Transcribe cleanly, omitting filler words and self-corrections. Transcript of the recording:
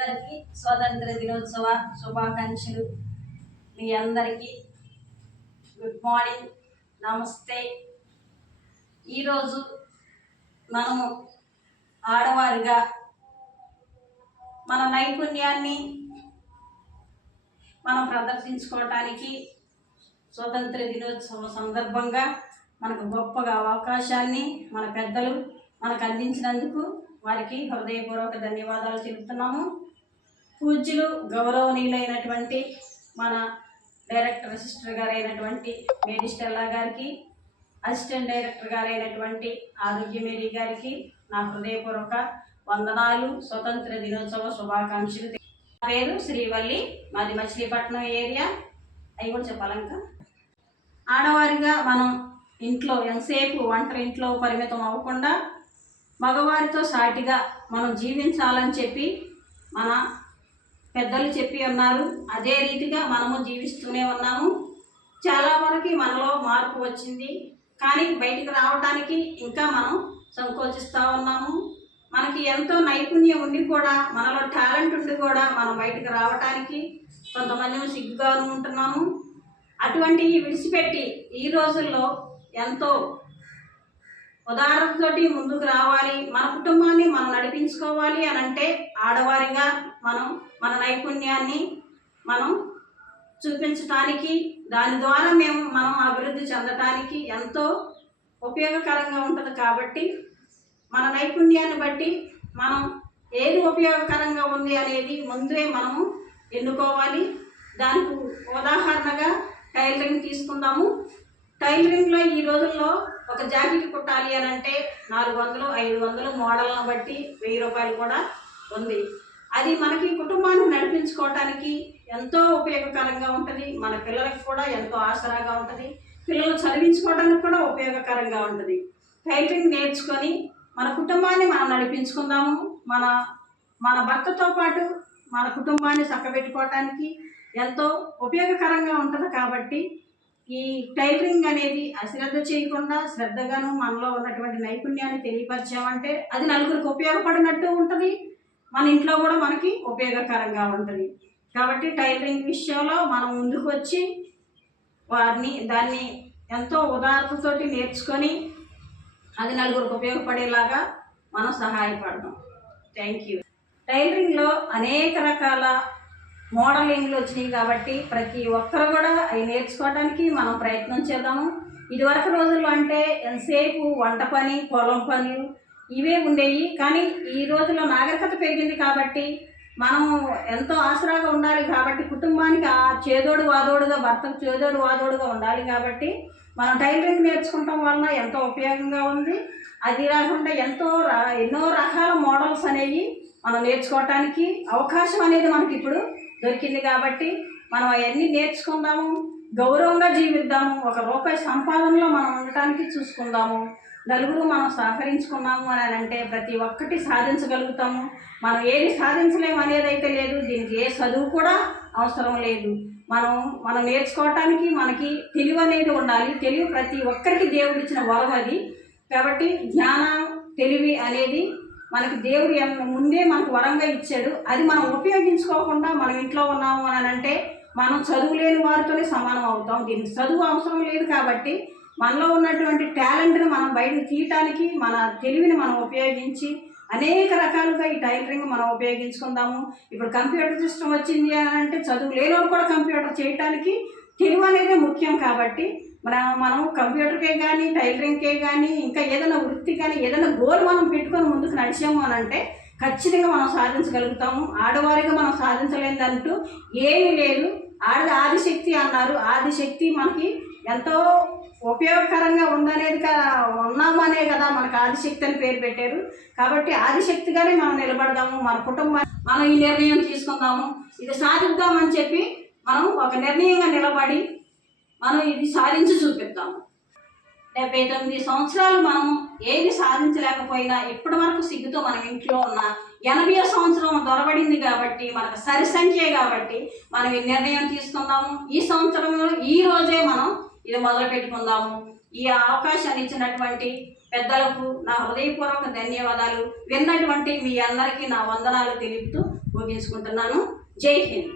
అందరికీ స్వాతంత్ర దినోత్సవ శుభాకాంక్షలు. మీ అందరికీ గుడ్ మార్నింగ్, నమస్తే. ఈరోజు మనము ఆడవారిగా మన నైపుణ్యాన్ని మనం ప్రదర్శించుకోవటానికి స్వాతంత్ర దినోత్సవం సందర్భంగా మనకు గొప్పగా అవకాశాన్ని మన పెద్దలు మనకు అందించినందుకు వారికి హృదయపూర్వక ధన్యవాదాలు తెలుపుతున్నాము. పూజ్యులు గౌరవనీయులైనటువంటి మన డైరెక్టర్ అసిస్టర్ గారైనటువంటి మేరీ స్టెల్లా గారికి, అసిస్టెంట్ డైరెక్టర్ గారైనటువంటి ఆరోగ్య మేరీ గారికి నా హృదయపూర్వక వందనాలు, స్వతంత్ర దినోత్సవ శుభాకాంక్షలు. నా పేరు శ్రీవల్లి, మాది మచిలీపట్నం ఏరియా. అవి కూడా చెప్పాలంక. ఆడవారిగా మనం ఇంట్లో ఎంతసేపు ఇంట్లో పరిమితం అవ్వకుండా మగవారితో సాటిగా మనం జీవించాలని చెప్పి మన పెద్దలు చెప్పి ఉన్నారు. అదే రీతిగా మనము జీవిస్తూనే ఉన్నాము. చాలా వరకు మనలో మార్పు వచ్చింది, కానీ బయటికి రావడానికి ఇంకా మనం సంకోచిస్తూ ఉన్నాము. మనకి ఎంతో నైపుణ్యం ఉండి కూడా, మనలో టాలెంట్ ఉండి కూడా మనం బయటికి రావడానికి కొంతమంది సిగ్గుగాను ఉంటున్నాము. అటువంటివి విడిచిపెట్టి ఈ రోజుల్లో ఎంతో ఉదాహరణతోటి ముందుకు రావాలి, మన కుటుంబాన్ని మనం నడిపించుకోవాలి అని అంటే ఆడవారిగా మనం మన నైపుణ్యాన్ని మనం చూపించటానికి, దాని ద్వారా మనం అభివృద్ధి చెందటానికి ఎంతో ఉపయోగకరంగా ఉంటుంది. కాబట్టి మన నైపుణ్యాన్ని బట్టి మనం ఏది ఉపయోగకరంగా ఉంది అనేది ముందే మనము ఎన్నుకోవాలి. దానికి ఉదాహరణగా టైలరింగ్ తీసుకుందాము. టైలరింగ్లో ఈ రోజుల్లో ఒక జాకెట్ కుట్టాలి అని అంటే 400, 500 మోడల్ని బట్టి 1000 రూపాయలు కూడా ఉంది. అది మనకి కుటుంబాన్ని నడిపించుకోవటానికి ఎంతో ఉపయోగకరంగా ఉంటుంది. మన పిల్లలకి కూడా ఎంతో ఆసరాగా ఉంటుంది. పిల్లలు చదివించుకోవడానికి కూడా ఉపయోగకరంగా ఉంటుంది. టైలరింగ్ నేర్చుకొని మన కుటుంబాన్ని మనం నడిపించుకుందాము. మన భర్తతో పాటు మన కుటుంబాన్ని చక్కబెట్టుకోవటానికి ఎంతో ఉపయోగకరంగా ఉంటుంది. కాబట్టి ఈ టైలరింగ్ అనేది అశ్రద్ధ చేయకుండా శ్రద్ధగాను మనలో ఉన్నటువంటి నైపుణ్యాన్ని తెలియపరిచామంటే అది నలుగురికి ఉపయోగపడినట్టు ఉంటుంది, మన ఇంట్లో కూడా మనకి ఉపయోగకరంగా ఉంటుంది. కాబట్టి టైలరింగ్ విషయంలో మనం ముందుకు వచ్చి దాన్ని ఎంతో ఉదాహరణతోటి నేర్చుకొని అది నలుగురికి ఉపయోగపడేలాగా మనం సహాయపడదాం. Thank you. టైలరింగ్లో అనేక రకాల మోడలింగ్లు వచ్చినాయి కాబట్టి ప్రతి ఒక్కరు కూడా అవి నేర్చుకోవడానికి మనం ప్రయత్నం చేద్దాము. ఇదివరకు రోజుల్లో అంటే ఎంతసేపు వంట పని, పొలం పనులు ఇవే ఉండేవి. కానీ ఈ రోజుల్లో నాగరికత పెరిగింది కాబట్టి మనం ఎంతో ఆసరాగా ఉండాలి. కాబట్టి కుటుంబానికి ఆ చేదోడు వాదోడుగా, భర్తకు చేదోడు వాదోడుగా ఉండాలి. కాబట్టి మనం టైలరింగ్ నేర్చుకోవటం వలన ఎంతో ఉపయోగంగా ఉంది. అది రాకుండా ఎన్నో రకాల మోడల్స్ అనేవి మనం నేర్చుకోవటానికి అవకాశం అనేది మనకి ఇప్పుడు దొరికింది. కాబట్టి మనం అవన్నీ నేర్చుకుందాము, గౌరవంగా జీవిద్దాము, ₹1 సంపాదనలో మనం ఉండటానికి చూసుకుందాము. నలుగురు మనం సహకరించుకున్నాము అని అంటే ప్రతి ఒక్కటి సాధించగలుగుతాము. మనం ఏది సాధించలేము అనేది అయితే లేదు. దీనికి ఏ చదువు కూడా అవసరం లేదు. మనం నేర్చుకోవటానికి మనకి తెలివి అనేది ఉండాలి. తెలివి ప్రతి ఒక్కరికి దేవుడు ఇచ్చిన వరం అది. కాబట్టి జ్ఞానం, తెలివి అనేది మనకి దేవుడు ముందే మనకు వరంగా ఇచ్చాడు. అది మనం ఉపయోగించుకోకుండా మనం ఇంట్లో ఉన్నాము అని అంటే మనం చదువు లేని వారితోనే సమానం అవుతాం. దీనికి చదువు అవసరం లేదు. కాబట్టి మనలో ఉన్నటువంటి టాలెంట్ని మనం బయటకు తీయటానికి మన తెలివిని మనం ఉపయోగించి అనేక రకాలుగా ఈ టైలరింగ్ మనం ఉపయోగించుకుందాము. ఇప్పుడు కంప్యూటర్ సిస్టమ్ వచ్చింది అని అంటే చదువు లేనివాడు కూడా కంప్యూటర్ చేయటానికి తెలివి అనేది ముఖ్యం. కాబట్టి మనం కంప్యూటర్కే కానీ, టైలరింగ్కే కానీ, ఇంకా ఏదైనా వృత్తి కానీ, ఏదైనా గోల్ మనం పెట్టుకొని ముందుకు నడిచాము అని అంటే ఖచ్చితంగా మనం సాధించగలుగుతాము. ఆడవారిగా మనం సాధించలేదంటూ ఏమీ లేదు. ఆదిశక్తి అన్నారు. ఆదిశక్తి మనకి ఎంతో ఉపయోగకరంగా ఉన్నామనే కదా మనకు ఆదిశక్తి అని పేరు పెట్టారు. కాబట్టి ఆదిశక్తిగానే మనం నిలబడదాము. మన కుటుంబాన్ని మనం ఈ నిర్ణయం తీసుకుందాము. ఇది సాధిద్దామని చెప్పి మనం ఒక నిర్ణయంగా నిలబడి మనం ఇది సాధించి చూపిద్దాము. 79 సంవత్సరాలు మనం ఏది సాధించలేకపోయినా ఇప్పటి వరకు సిగ్గుతో మనం ఇంట్లో ఉన్న 80వ సంవత్సరం దొరబడింది కాబట్టి మనకు సరి సంఖ్యే. కాబట్టి మనం ఈ నిర్ణయం తీసుకుందాము. ఈ సంవత్సరంలో ఈ రోజే మనం ఇది మొదలు పెట్టుకుందాము. ఈ అవకాశాన్ని ఇచ్చినటువంటి పెద్దలకు నా హృదయపూర్వక ధన్యవాదాలు. విన్నటువంటి మీ అందరికీ నా వందనాలు తెలుపుతూ ముగించుకుంటున్నాను. జై హింద్.